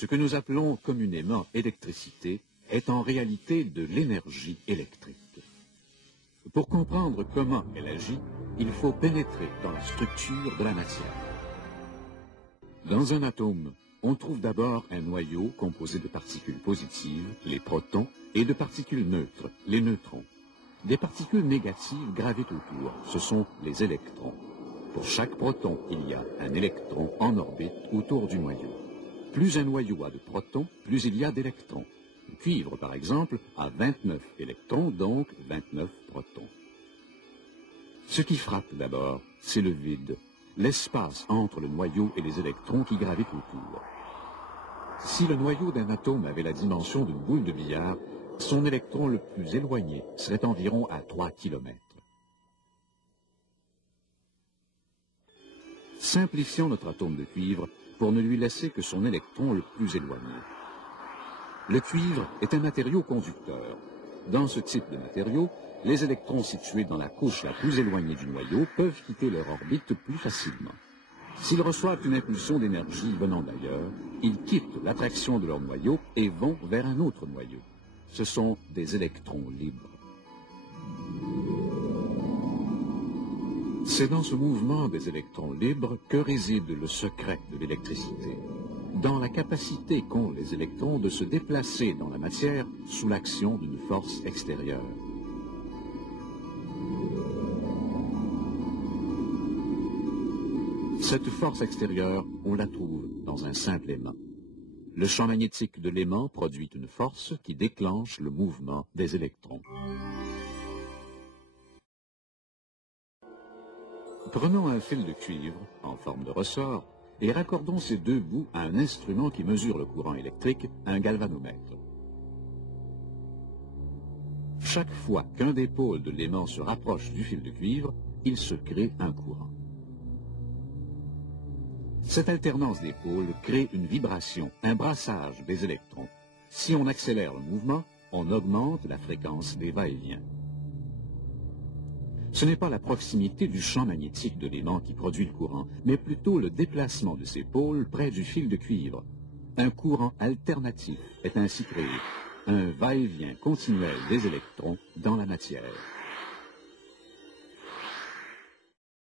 Ce que nous appelons communément électricité est en réalité de l'énergie électrique. Pour comprendre comment elle agit, il faut pénétrer dans la structure de la matière. Dans un atome, on trouve d'abord un noyau composé de particules positives, les protons, et de particules neutres, les neutrons. Des particules négatives gravitent autour, ce sont les électrons. Pour chaque proton, il y a un électron en orbite autour du noyau. Plus un noyau a de protons, plus il y a d'électrons. Le cuivre, par exemple, a 29 électrons, donc 29 protons. Ce qui frappe d'abord, c'est le vide, l'espace entre le noyau et les électrons qui gravitent autour. Si le noyau d'un atome avait la dimension d'une boule de billard, son électron le plus éloigné serait environ à 3 km. Simplifions notre atome de cuivre pour ne lui laisser que son électron le plus éloigné. Le cuivre est un matériau conducteur. Dans ce type de matériau, les électrons situés dans la couche la plus éloignée du noyau peuvent quitter leur orbite plus facilement. S'ils reçoivent une impulsion d'énergie venant d'ailleurs, ils quittent l'attraction de leur noyau et vont vers un autre noyau. Ce sont des électrons libres. C'est dans ce mouvement des électrons libres que réside le secret de l'électricité, dans la capacité qu'ont les électrons de se déplacer dans la matière sous l'action d'une force extérieure. Cette force extérieure, on la trouve dans un simple aimant. Le champ magnétique de l'aimant produit une force qui déclenche le mouvement des électrons. Prenons un fil de cuivre en forme de ressort et raccordons ces deux bouts à un instrument qui mesure le courant électrique, un galvanomètre. Chaque fois qu'un des pôles de l'aimant se rapproche du fil de cuivre, il se crée un courant. Cette alternance des pôles crée une vibration, un brassage des électrons. Si on accélère le mouvement, on augmente la fréquence des va-et-vient. Ce n'est pas la proximité du champ magnétique de l'aimant qui produit le courant, mais plutôt le déplacement de ces pôles près du fil de cuivre. Un courant alternatif est ainsi créé, un va-et-vient continuel des électrons dans la matière.